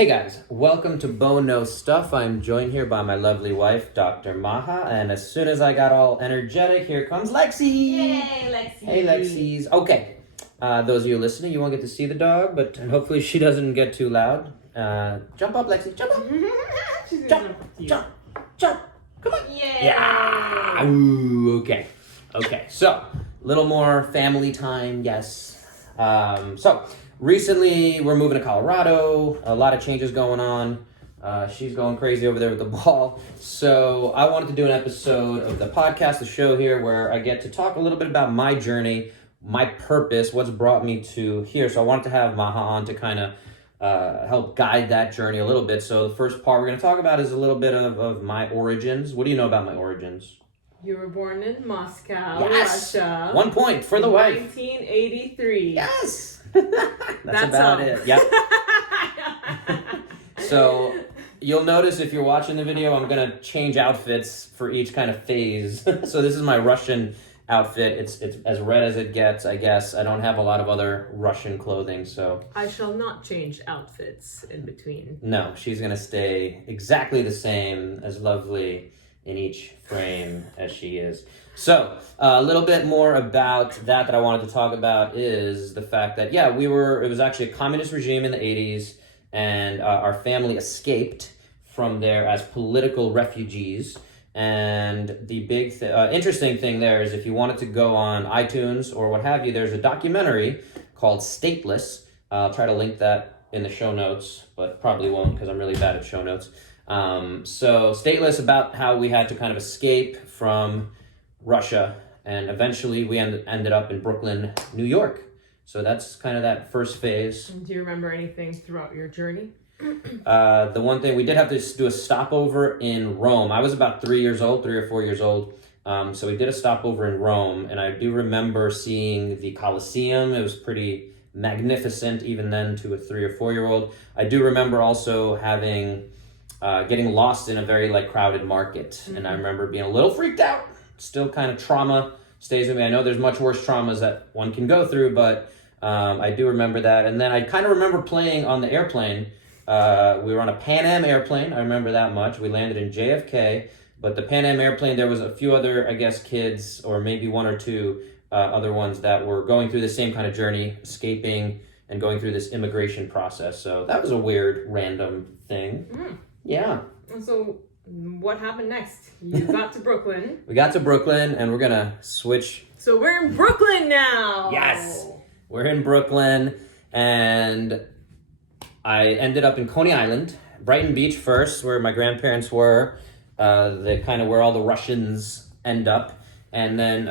Hey guys, welcome to Bo Knows Stuff. I'm joined here by my lovely wife, Dr. Maha, and as soon as I got all energetic, here comes Lexi! Yay, Lexi! Hey Lexis. Okay, those of you listening, you won't get to see the dog, but hopefully she doesn't get too loud. Jump up, Lexi, jump up! She's Jump, jump, jump! Come on! Yay! Yeah! Ooh, okay. Okay, so, a little more family time, yes. Recently, we're moving to Colorado, a lot of changes going on. She's going crazy over there with the ball. So I wanted to do an episode of the podcast, the show here, where I get to talk a little bit about my journey, my purpose, what's brought me to here. So I wanted to have Maha on to kind of help guide that journey a little bit. So the first part we're going to talk about is a little bit of my origins. What do you know about my origins? You were born in Moscow, Yes! Russia. 1 point for the wife. 1983. Yes! That's about all. it. Yep. So you'll notice if you're watching the video, I'm going to change outfits for each kind of phase. So this is my Russian outfit. It's as red as it gets, I guess. I don't have a lot of other Russian clothing, so. I shall not change outfits in between. No, she's going to stay exactly the same, as lovely in each frame as she is. So, a little bit more about that I wanted to talk about is the fact that, it was actually a communist regime in the 80s, and our family escaped from there as political refugees. And the big, interesting thing there is if you wanted to go on iTunes or what have you, there's a documentary called Stateless. I'll try to link that in the show notes, but probably won't because I'm really bad at show notes. So Stateless, about how we had to kind of escape from Russia, and eventually we ended up in Brooklyn, New York. So that's kind of that first phase. Do you remember anything throughout your journey? The one thing, we did have to do a stopover in Rome. I was about 3 or 4 years old. So we did a stopover in Rome, and I do remember seeing the Colosseum. It was pretty magnificent even then to a 3 or 4 year old. I do remember also getting lost in a very crowded market. Mm-hmm. And I remember being a little freaked out. Still kind of trauma stays with me. I know there's much worse traumas that one can go through, but I do remember that. And then I kind of remember playing on the airplane. We were on a Pan Am airplane. I remember that much. We landed in JFK, but the Pan Am airplane, there was a few other, I guess, kids, or maybe one or two other ones that were going through the same kind of journey, escaping and going through this immigration process. So that was a weird, random thing. Mm. Yeah. So what happened next? You got to Brooklyn. We got to Brooklyn, and we're going to switch. So we're in Brooklyn now. Yes. We're in Brooklyn, and I ended up in Coney Island, Brighton Beach first, where my grandparents were, the kind of where all the Russians end up. And then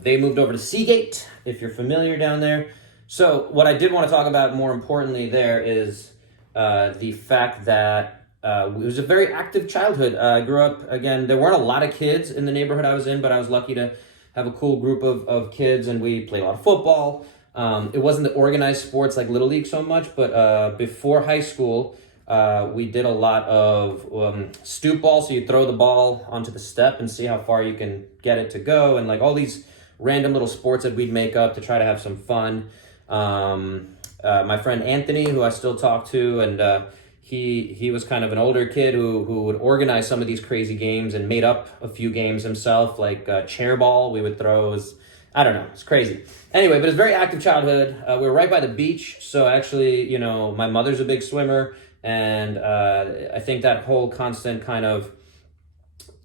they moved over to Seagate, if you're familiar down there. So what I did want to talk about more importantly there is the fact that it was a very active childhood. I grew up, again, there weren't a lot of kids in the neighborhood I was in, but I was lucky to have a cool group of kids, and we played a lot of football. It wasn't the organized sports like Little League so much, but before high school, we did a lot of stoop ball, so you throw the ball onto the step and see how far you can get it to go, and all these random little sports that we'd make up to try to have some fun. My friend Anthony, who I still talk to, and he was kind of an older kid who would organize some of these crazy games and made up a few games himself, like chair ball we would throw. I don't know, it's crazy. Anyway, but it's a very active childhood. We were right by the beach, so actually, my mother's a big swimmer, and I think that whole constant kind of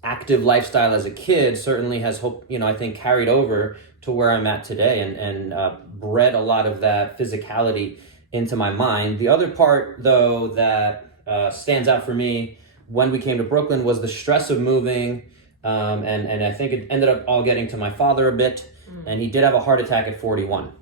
active lifestyle as a kid certainly has I think carried over to where I'm at today, and bred a lot of that physicality into my mind. The other part, though, that stands out for me when we came to Brooklyn was the stress of moving, and I think it ended up all getting to my father a bit, and he did have a heart attack at 41.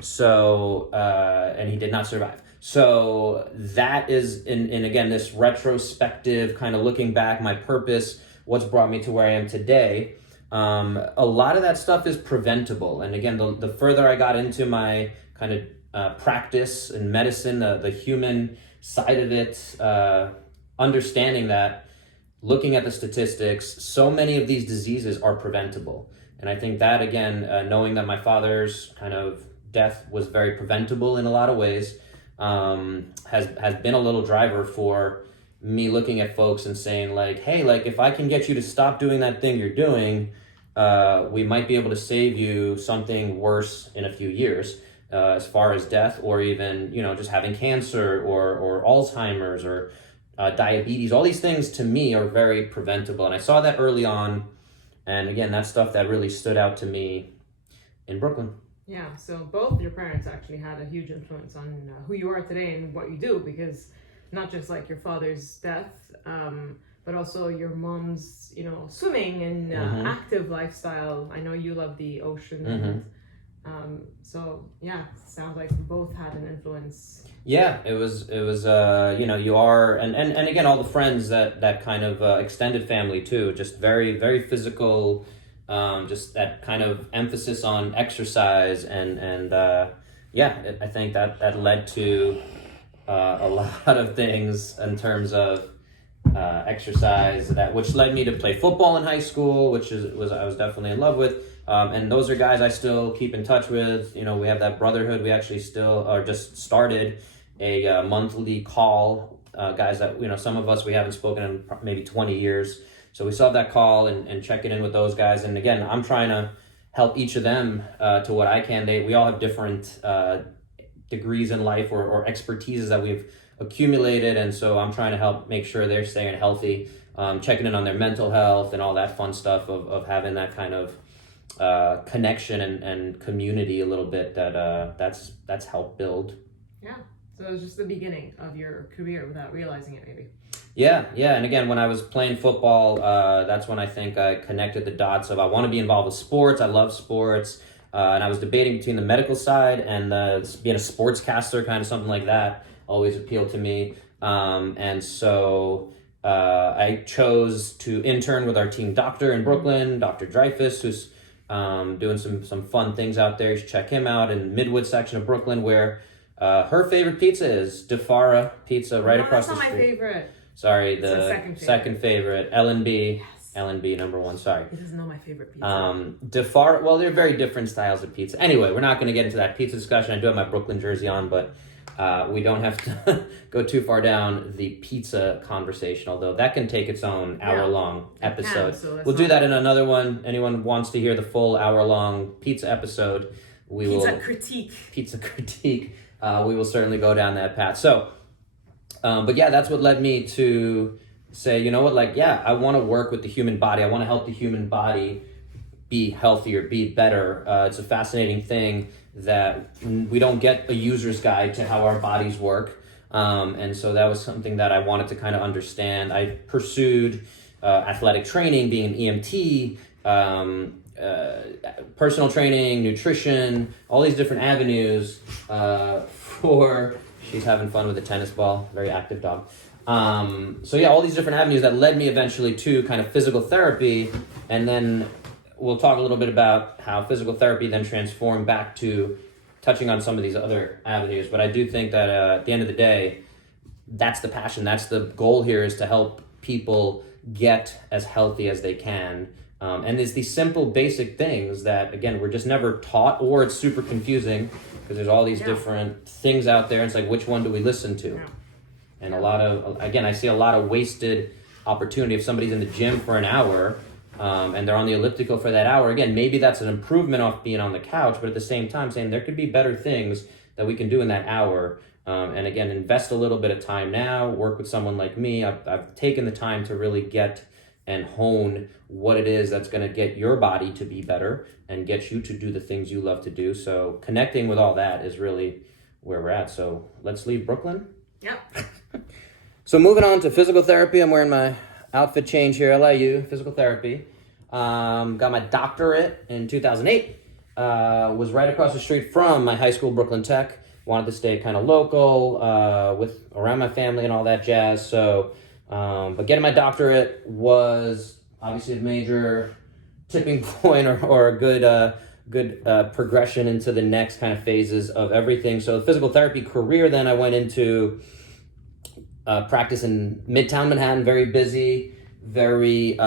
So, and he did not survive. So that is, in again, this retrospective kind of looking back, my purpose, what's brought me to where I am today. A lot of that stuff is preventable. And again, the further I got into my kind of practice in medicine, the human side of it, understanding that, looking at the statistics, so many of these diseases are preventable. And I think that, again, knowing that my father's kind of death was very preventable in a lot of ways, has been a little driver for me looking at folks and saying like, hey, like if I can get you to stop doing that thing you're doing, we might be able to save you something worse in a few years, as far as death, or even, you know, just having cancer or Alzheimer's or diabetes. All these things to me are very preventable. And I saw that early on. And again, that's stuff that really stood out to me in Brooklyn. Yeah, so both your parents actually had a huge influence on who you are today and what you do, because not just like your father's death, but also your mom's, you know, swimming and active lifestyle. I know you love the ocean. So yeah, sounds like both had an influence. Yeah, it was you know, you are, and again, all the friends that kind of extended family too, just very, very physical, just that kind of emphasis on exercise and yeah, I think that led to a lot of things in terms of exercise, which led me to play football in high school, which I was definitely in love with. And those are guys I still keep in touch with. You know, we have that brotherhood. We actually still just started a monthly call, guys that, you know, some of us we haven't spoken in maybe 20 years. So we still have that call and checking in with those guys. And again, I'm trying to help each of them to what I can. We all have different degrees in life or expertises that we've accumulated. And so I'm trying to help make sure they're staying healthy, checking in on their mental health and all that fun stuff of having that kind of connection and community a little bit that's helped build. Yeah, so it was just the beginning of your career without realizing it, maybe. Yeah, and again, when I was playing football, that's when I think I connected the dots of I want to be involved with sports. I love sports, and I was debating between the medical side and being a sportscaster, kind of something like that always appealed to me. And so I chose to intern with our team doctor in Brooklyn, Dr. Dreyfus, who's doing some fun things out there. You should check him out in Midwood section of Brooklyn, where her favorite pizza is DeFara Pizza right across the street. That's not my favorite. Sorry, the second favorite. L&B. Yes. L&B number one, sorry. He doesn't know my favorite pizza. DeFara, well, they're very different styles of pizza. Anyway, we're not going to get into that pizza discussion. I do have my Brooklyn jersey on, but we don't have to go too far down the pizza conversation, although that can take its own hour-long episode. We'll do that in another one. Anyone wants to hear the full hour-long pizza episode, Pizza critique. We will certainly go down that path. So, but yeah, that's what led me to say, you know what, like, yeah, I want to work with the human body. I want to help the human body be healthier, be better. It's a fascinating thing that we don't get a user's guide to how our bodies work. And so that was something that I wanted to kind of understand. I pursued athletic training, being an EMT, personal training, nutrition, all these different avenues for... She's having fun with a tennis ball, very active dog. So yeah, all these different avenues that led me eventually to kind of physical therapy. And then we'll talk a little bit about how physical therapy then transformed back to touching on some of these other avenues. But I do think that at the end of the day, that's the passion. That's the goal here, is to help people get as healthy as they can. And there's these simple, basic things that, again, we're just never taught, or it's super confusing because there's all these different things out there. It's like, which one do we listen to? And a lot of, again, I see a lot of wasted opportunity. If somebody's in the gym for an hour and they're on the elliptical for that hour, again, maybe that's an improvement off being on the couch, but at the same time saying there could be better things that we can do in that hour. And again, invest a little bit of time now, work with someone like me. I've taken the time to really get and hone what it is that's going to get your body to be better and get you to do the things you love to do. So connecting with all that is really where we're at. So let's leave Brooklyn. Yep. So moving on to physical therapy. I'm wearing my outfit change here, LIU, physical therapy. Got my doctorate in 2008. Was right across the street from my high school, Brooklyn Tech. Wanted to stay kind of local, around my family and all that jazz. So, but getting my doctorate was obviously a major tipping point or a good progression into the next kind of phases of everything. So the physical therapy career, then I went into practice in Midtown Manhattan, very busy, very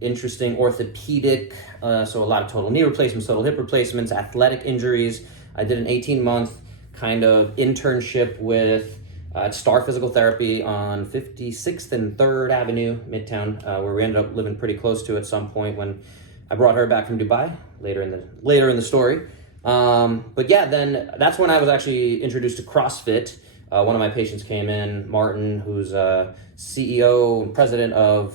interesting orthopedic, so a lot of total knee replacements, total hip replacements, athletic injuries. I did an 18-month kind of internship with Star Physical Therapy on 56th and 3rd Avenue, Midtown, where we ended up living pretty close to at some point when I brought her back from Dubai later in the story. But yeah, then that's when I was actually introduced to CrossFit. One of my patients came in, Martin, who's CEO and president of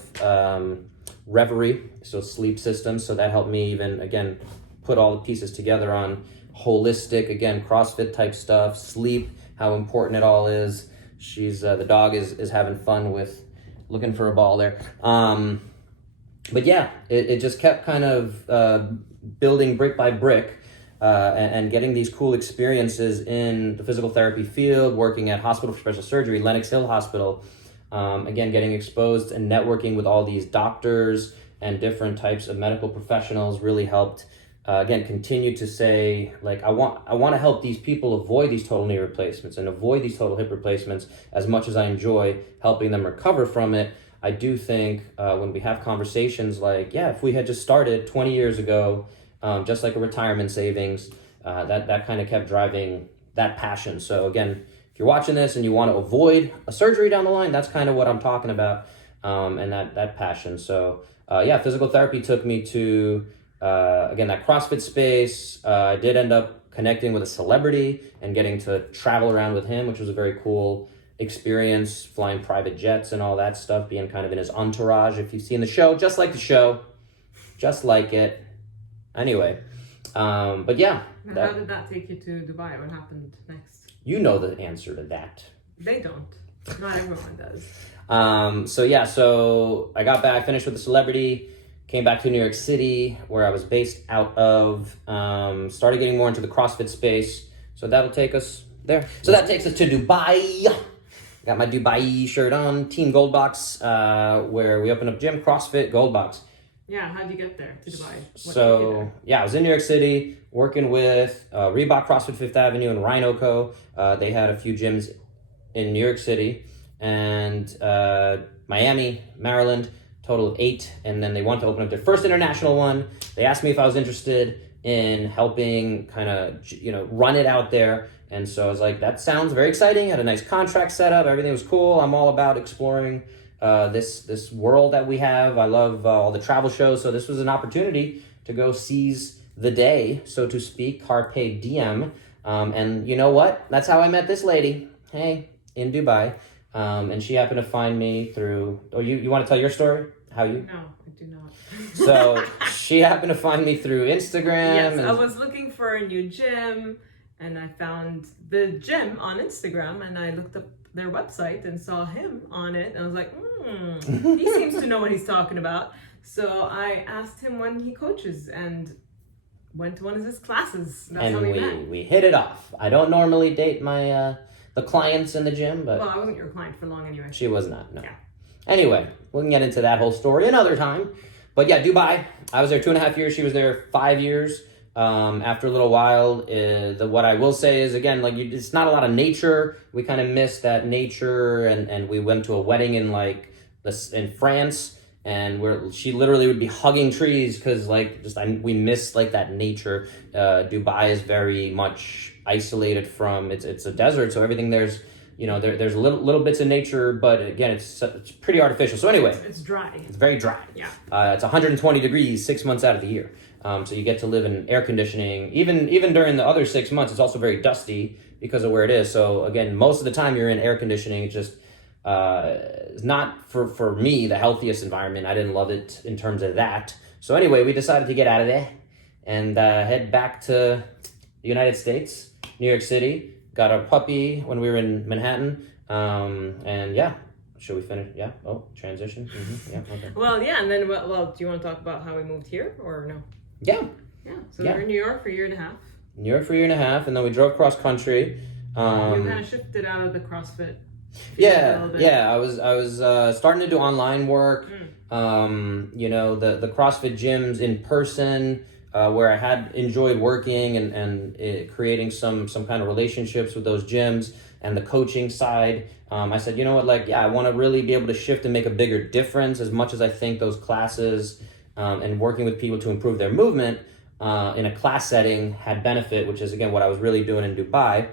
Reverie, so sleep systems. So that helped me even, again, put all the pieces together on holistic, again, CrossFit type stuff, sleep, how important it all is. She's the dog is having fun with looking for a ball there. But yeah, it just kept kind of building brick by brick and getting these cool experiences in the physical therapy field, working at Hospital for Special Surgery, Lenox Hill Hospital. Again, getting exposed and networking with all these doctors and different types of medical professionals really helped. Again, continue to say, like, I want to help these people avoid these total knee replacements and avoid these total hip replacements as much as I enjoy helping them recover from it. I do think when we have conversations like, yeah, if we had just started 20 years ago, just like a retirement savings, that kind of kept driving that passion. So again, if you're watching this and you want to avoid a surgery down the line, that's kind of what I'm talking about, and that passion. So yeah, physical therapy took me to, again, that CrossFit space. I did end up connecting with a celebrity and getting to travel around with him, which was a very cool experience, flying private jets and all that stuff, being kind of in his entourage. If you've seen the show, just like the show, just like it. Anyway, but yeah. How did that take you to Dubai? What happened next? You know the answer to that. They don't. Not everyone does. So I got back, finished with the celebrity, came back to New York City, where I was based out of, started getting more into the CrossFit space. So that'll take us there. So that takes us to Dubai. Got my Dubai shirt on, Team Gold Box, where we opened up gym, CrossFit, Gold Box. Yeah, how'd you get there to Dubai? I was in New York City working with Reebok, CrossFit Fifth Avenue, and Rhino Co. They had a few gyms in New York City and Miami, Maryland, total of 8. And then they wanted to open up their first international one. They asked me if I was interested in helping kind of, run it out there. And so I was like, that sounds very exciting. Had a nice contract set up. Everything was cool. I'm all about exploring this world that we have. I love all the travel shows. So this was an opportunity to go seize the day, so to speak, carpe diem. And you know what? That's how I met this lady. Hey, in Dubai. And she happened to find me through, you want to tell your story? How you? No, I do not. So she happened to find me through Instagram. Yes, I was looking for a new gym and I found the gym on Instagram and I looked up their website and saw him on it. And I was like, he seems to know what he's talking about. So I asked him when he coaches and went to one of his classes. That's how we met. We hit it off. I don't normally date my the clients in the gym, but well, I wasn't your client for long anyway. She was not. No. Yeah. Anyway, we can get into that whole story another time. But yeah, Dubai. I was there 2.5 years. She was there 5 years. After a little while, what I will say is, again, like it's not a lot of nature. We kind of missed that nature, and we went to a wedding in in France, and she literally would be hugging trees because we missed that nature. Dubai is very much isolated from it's a desert, so everything there's there's little bits of nature, but again it's pretty artificial. So anyway, it's dry. It's very dry. Yeah. It's 120 degrees 6 months out of the year. So you get to live in air conditioning. Even during the other 6 months, it's also very dusty because of where it is. So again, most of the time you're in air conditioning. It's just it's not for me the healthiest environment. I didn't love it in terms of that. So anyway, we decided to get out of there and head back to the United States, New York City. Got our puppy when we were in Manhattan. And yeah. Should we finish? Yeah. Oh, transition. Mm-hmm. Yeah. Okay. Well, yeah, and then do you want to talk about how we moved here or no? Yeah. Yeah. So we were in New York for a year and a half. New York for a year and a half, and then we drove cross country. You kind of shifted out of the CrossFit. Yeah. I was starting to do online work. The CrossFit gyms in person, where I had enjoyed working and creating some kind of relationships with those gyms and the coaching side. I said, you know what, I want to really be able to shift and make a bigger difference as much as I think those classes and working with people to improve their movement in a class setting had benefit, which is, again, what I was really doing in Dubai.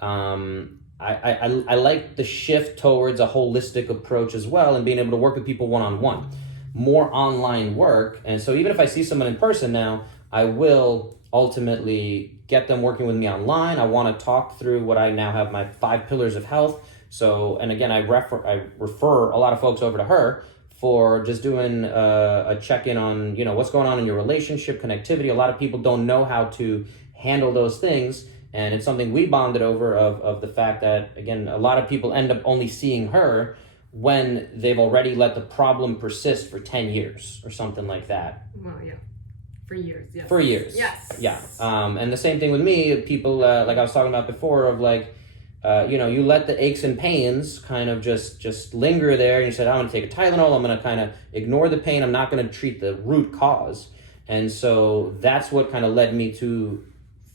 I like the shift towards a holistic approach as well, and being able to work with people one-on-one. More online work, and so even if I see someone in person now, I will ultimately get them working with me online. I want to talk through what I now have my 5 pillars of health. So, and again, I refer a lot of folks over to her for just doing a check-in on, what's going on in your relationship, connectivity. A lot of people don't know how to handle those things, and it's something we bonded over of the fact that, again, a lot of people end up only seeing her when they've already let the problem persist for 10 years or something like that. Well, yeah. For years, yes. For years. Yes. Yeah. And the same thing with me, people, like I was talking about before, of like, you let the aches and pains kind of just linger there, and you said, I'm going to take a Tylenol, I'm going to kind of ignore the pain, I'm not going to treat the root cause. And so that's what kind of led me to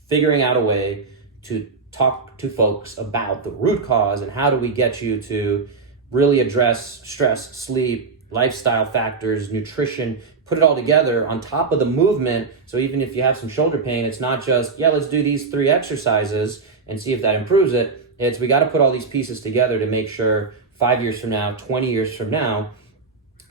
figuring out a way to talk to folks about the root cause and how do we get you to really address stress, sleep, lifestyle factors, nutrition, put it all together on top of the movement. So even if you have some shoulder pain, it's not just, let's do these 3 exercises and see if that improves it. It's we got to put all these pieces together to make sure 5 years from now, 20 years from now,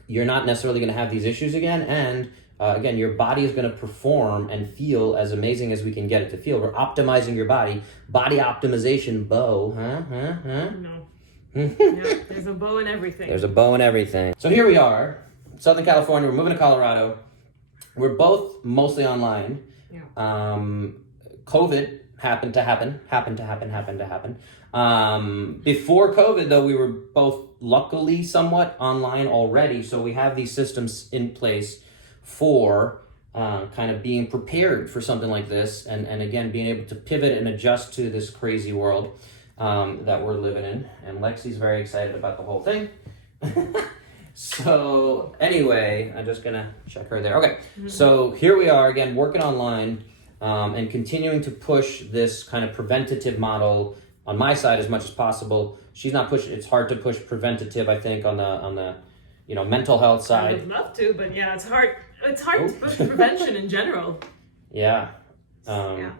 you're not necessarily going to have these issues again. And again, your body is going to perform and feel as amazing as we can get it to feel. We're optimizing your body. Body optimization, Bo. No. Yeah, there's a bow in everything. There's a bow in everything. So here we are, Southern California. We're moving to Colorado. We're both mostly online. Yeah. COVID happened to happen. Before COVID, though, we were both luckily somewhat online already. So we have these systems in place for kind of being prepared for something like this. And again, being able to pivot and adjust to this crazy world that we're living in. And Lexi's very excited about the whole thing. So anyway, I'm just gonna check her there. Okay, so here we are again, working online and continuing to push this kind of preventative model on my side as much as possible. She's not pushing. It's hard to push preventative, I think, on the mental health side. I would love to, but yeah, it's hard. It's hard to push prevention in general. Yeah. Yeah.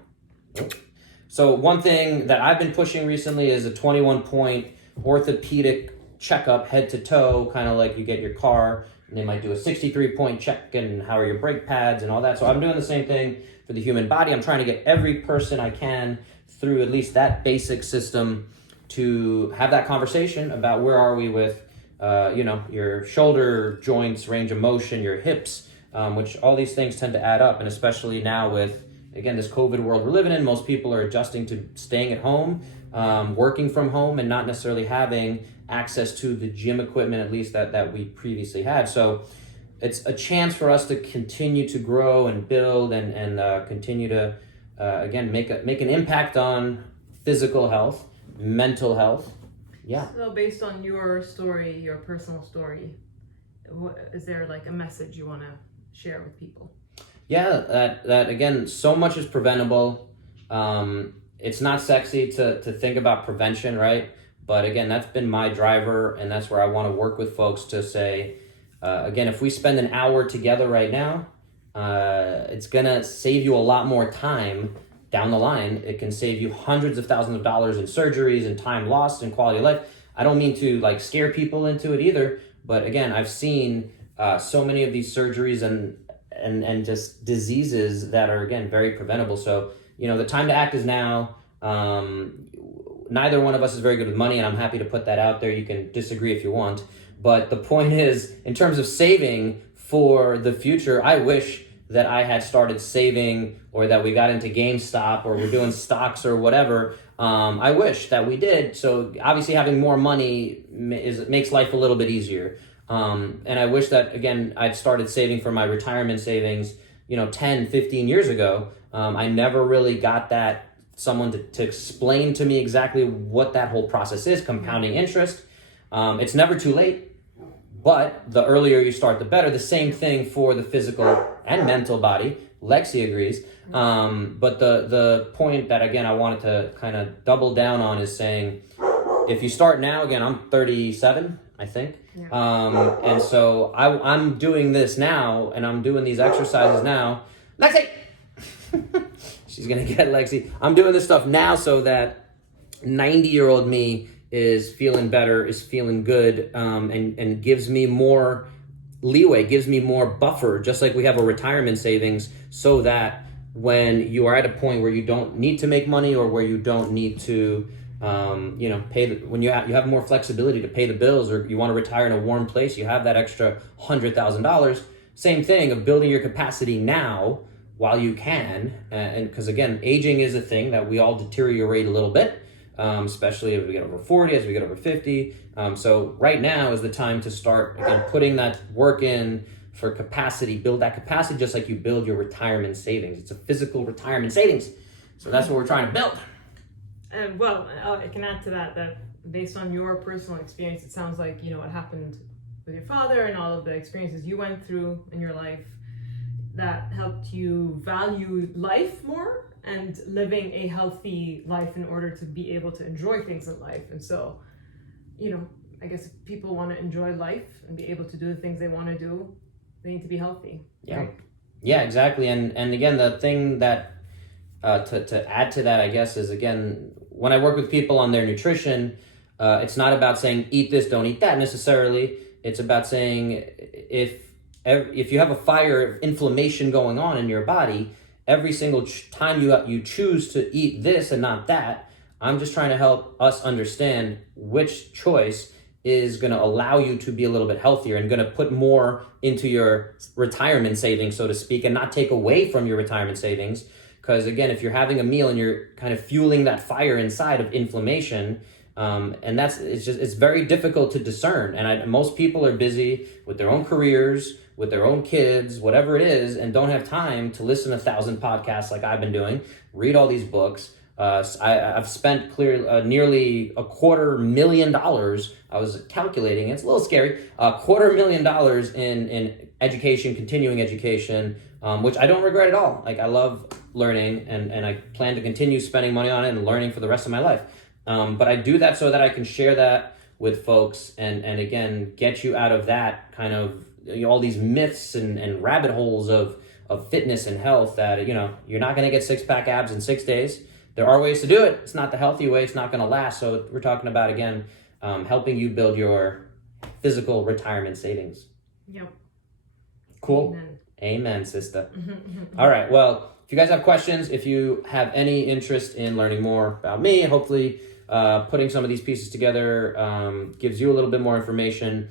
So one thing that I've been pushing recently is a 21-point orthopedic checkup, head to toe, kind of like you get your car, and they might do a 63-point check and how are your brake pads and all that. So I'm doing the same thing for the human body. I'm trying to get every person I can through at least that basic system to have that conversation about where are we with, your shoulder joints, range of motion, your hips, which all these things tend to add up. And especially now with, again, this COVID world we're living in, most people are adjusting to staying at home, working from home, and not necessarily having access to the gym equipment, at least that we previously had. So it's a chance for us to continue to grow and build and continue to, again, make an impact on physical health, mental health. Yeah. So based on your story, your personal story, is there like a message you want to share with people? Yeah, that again, so much is preventable. It's not sexy to think about prevention, right? But again, that's been my driver, and that's where I want to work with folks to say, again, if we spend an hour together right now, it's going to save you a lot more time down the line. It can save you hundreds of thousands of dollars in surgeries and time lost and quality of life. I don't mean to like scare people into it either, but again, I've seen so many of these surgeries and just diseases that are, again, very preventable. So, the time to act is now. Neither one of us is very good with money, and I'm happy to put that out there. You can disagree if you want. But the point is, in terms of saving for the future, I wish that I had started saving, or that we got into GameStop, or we're doing stocks or whatever. I wish that we did. So obviously having more money makes life a little bit easier. And I wish that, again, I'd started saving for my retirement savings, 10, 15 years ago. I never really got someone to explain to me exactly what that whole process is, compounding interest. It's never too late, but the earlier you start, the better. The same thing for the physical and mental body. Lexi agrees. But the point that, again, I wanted to kind of double down on is saying, if you start now, again, I'm 37, I think. Yeah. And so I'm doing this now, and I'm doing these exercises now. Lexi! She's going to get Lexi. I'm doing this stuff now so that 90-year-old me is feeling better, is feeling good, and gives me more leeway, gives me more buffer, just like we have a retirement savings, so that when you are at a point where you don't need to make money, or where you don't need to when you have more flexibility to pay the bills, or you want to retire in a warm place, you have that extra $100,000. Same thing of building your capacity now while you can, and because again, aging is a thing that we all deteriorate a little bit, especially as we get over 40, as we get over 50. So right now is the time to start again putting that work in for capacity. Build that capacity just like you build your retirement savings. It's a physical retirement savings. So that's what we're trying to build. And well, I can add to that based on your personal experience, it sounds like, what happened with your father and all of the experiences you went through in your life that helped you value life more and living a healthy life in order to be able to enjoy things in life. And so, I guess if people want to enjoy life and be able to do the things they want to do, they need to be healthy. Yeah. Right? Yeah, exactly. And again, the thing that to add to that, I guess, is again, when I work with people on their nutrition, it's not about saying eat this, don't eat that necessarily. It's about saying if you have a fire, inflammation going on in your body, every single time you choose to eat this and not that, I'm just trying to help us understand which choice is going to allow you to be a little bit healthier and going to put more into your retirement savings, so to speak, and not take away from your retirement savings. Because again, if you're having a meal and you're kind of fueling that fire inside of inflammation, and it's very difficult to discern. And most people are busy with their own careers, with their own kids, whatever it is, and don't have time to listen to 1,000 podcasts like I've been doing, read all these books. I've spent nearly $250,000. I was calculating, it's a little scary, $250,000 in education, continuing education, which I don't regret at all. Like, I love learning, and I plan to continue spending money on it and learning for the rest of my life. But I do that so that I can share that with folks and again, get you out of that kind of, all these myths and rabbit holes of fitness and health that, you're not going to get six-pack abs in 6 days. There are ways to do it. It's not the healthy way. It's not going to last. So we're talking about, again, helping you build your physical retirement savings. Yep. Cool. Amen, sister. All right. Well, if you guys have questions, if you have any interest in learning more about me, hopefully putting some of these pieces together gives you a little bit more information.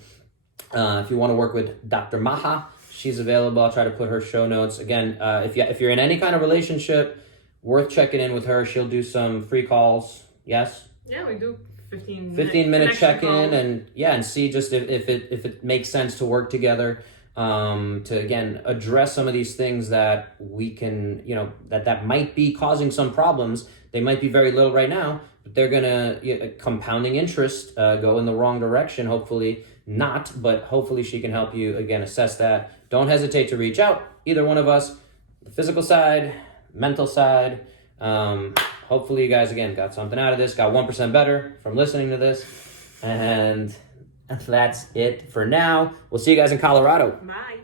If you want to work with Dr. Maha, she's available. I'll try to put her show notes. Again, if you're in any kind of relationship, worth checking in with her. She'll do some free calls. Yes? Yeah, we do 15 minute check-in and see just if it makes sense to work together. To again address some of these things that we can, that might be causing some problems. They might be very little right now, but they're gonna compounding interest go in the wrong direction. Hopefully not, but hopefully she can help you again assess that. Don't hesitate to reach out. Either one of us, the physical side, mental side. Hopefully you guys again got something out of this, got 1% better from listening to this, and that's it for now. We'll see you guys in Colorado. Bye.